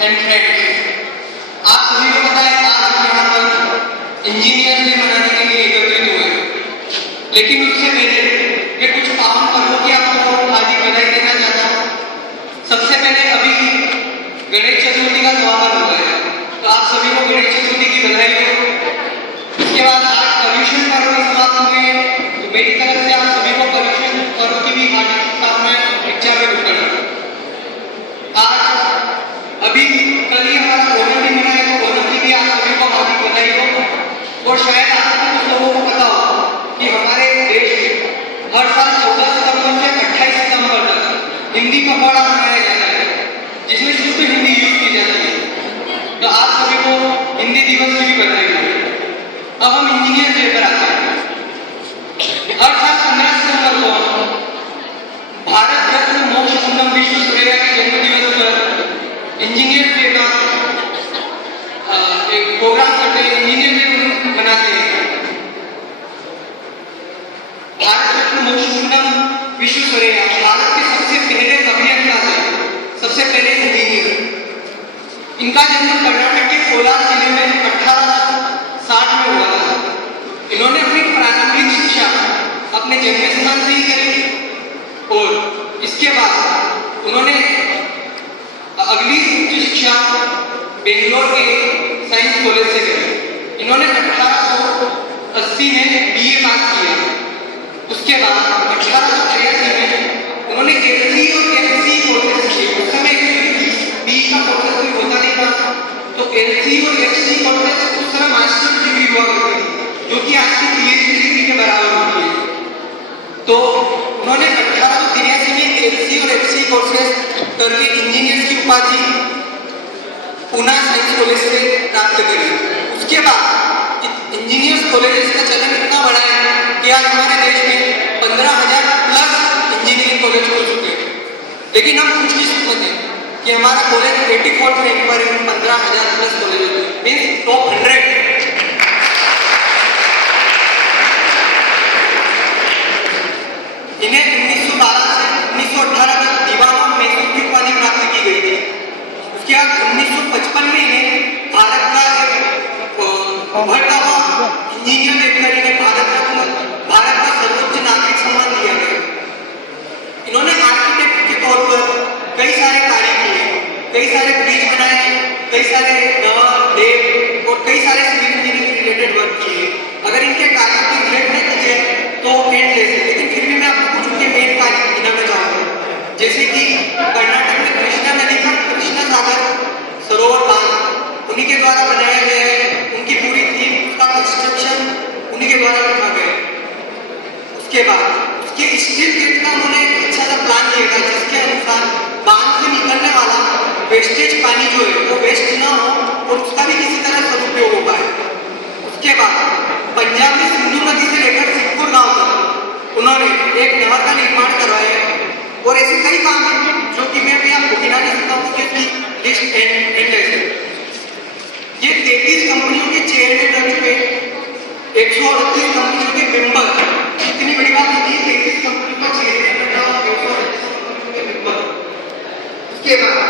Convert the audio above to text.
And friends, आप सभी को पता है आज हम यहाँ पर इंजीनियर डे मनाने के लिए एकत्रित हुए, लेकिन उससे पहले ये कुछ पावन पर्वों की आपको हार्दिक बधाई देना चाहता हूँ। सबसे पहले अभी गणेश चतुर्थी का समापन हो गया है, तो आप सभी को गणेश चतुर्थी की बधाई हो। उसके बाद आज पर्यूषण पर्व भी समाप्त हुए हैं, तो मेरी तरफ से आप सभी को पर्यूषण पर्व की भी हार्दिक शुभकामनाएं इच्छा व्यक्त करना। आज अभी कल ही हमारा ओणम दिन मनाया, तो ओणम की भी आप सभी को हार्दिक बधाई हो। और शायद आप कुछ लोगों को पता हो कि हमारे देश में हर साल 14 सितंबर से 28 सितंबर तक हिंदी पखवाड़ा मनाया जाता है, जिसमें शुद्ध हिंदी यूज की जाती है। तो आप सभी को हिंदी दिवस की भी बधाई हो। अब हम इंजीनियर डे पर आते हैं। हर साल 15 सितंबर को भारत रत्न मोक्ष कुंडम विश्वेश्वरैया के जन्मदिवस पर इंजीनियर डे का एक प्रोग्राम करते हैं, इंजीनियर डे मनाते हैं। भारत रत्न मोक्ष कुंडम विश्वेश्वरैया भारत के सबसे पहले अभियंता थे, सबसे पहले इंजीनियर। इनका जन्म कर्नाटक के कोलार जिले में 1860 में हुआ था। इन्होंने अपनी प्रारंभिक शिक्षा अपने जन्म स्थान से ही करी और इसके बाद उन्होंने अगली उच्च शिक्षा बेंगलोर के साइंस कॉलेज से करी। इन्होंने 1880 में बीए पास किया। उसके बाद 1883 में उन्होंने एलसी और एफसी कोर्सेज किए। उस समय बीए का कोर्सेज कोई होता नहीं था, तो एलसी और एफसी कोर्सेज उस समय मास्टर डिग्री हुआ करती थी, जो कि आज की पीएचडी डिग्री के बराबर होती है। तो उन्होंने 1883 में एलसी और एफसी कोर्सेज करके इंजीनियर्स की उपाधि पुणे साइंस कॉलेज से प्राप्त करी। उसके बाद इंजीनियर्स कॉलेजेस का चलन इतना बढ़ा है कि आज हमारे देश में 15,000 प्लस इंजीनियरिंग कॉलेज हो चुके हैं। लेकिन हम खुशकिस्मत हैं कि हमारा कॉलेज 84th रैंक पर है, 15,000 प्लस कॉलेज होते हैं, मीन्स टॉप 100। इन्हें 1912 से 1918 तक दिवान ऑफ मैसूर की उपाधि प्राप्त की गई थी। उसके बाद 1955 में इन्हें भारत का उभरता हुआ इंजीनियर देखकर इन्हें भारत का सर्वोच्च नागरिक सम्मान दिया गया। इन्होंने आर्किटेक्ट के तौर पर कई सारे कार्य किए, कई सारे ब्रिज बनाए, कई सारे नहर, डैम और कई सारे सिविल इंजीनियरिंग से रिलेटेड वर्क किए। अगर इनके कार्य की ग्रेड नहीं की जाए तो एंडलेस है, लेकिन फिर भी मैं आपको कुछ उनके मेन कार्य गिनाना चाहूँगा। जैसे कि कर्नाटक में कृष्णा नदी का कृष्णा सागर सरोवर बांध उन्हीं के द्वारा बनाया गया है। उनकी पूरी टीम का कंस्ट्रक्शन उन्हीं के द्वारा किया गया है। उसके बाद उसके स्टील गेट का उन्होंने अच्छा सा प्लान किया था, जिसके अनुसार बांध से निकलने वाला वेस्टेज पानी जो है वो वेस्ट ना हो और उसका भी किसी तरह सदुपयोग हो पाए। उसके बाद पंजाब में सिंधु नदी से लेकर सिद्धपुर गांव तक उन्होंने एक नहर का निर्माण करवाया और ऐसे कई काम हैं जो कि मैं भी आपको गिना नहीं सकता हूँ, क्योंकि लिस्ट एंडलेस है। ये 33 कंपनियों के चेयरमैन रह चुके, 138 कंपनियों के मेंबर। इतनी बड़ी बात होती है, 33 कंपनियों का चेयरमैन बना और 138 कंपनियों के मेंबर। उसके बाद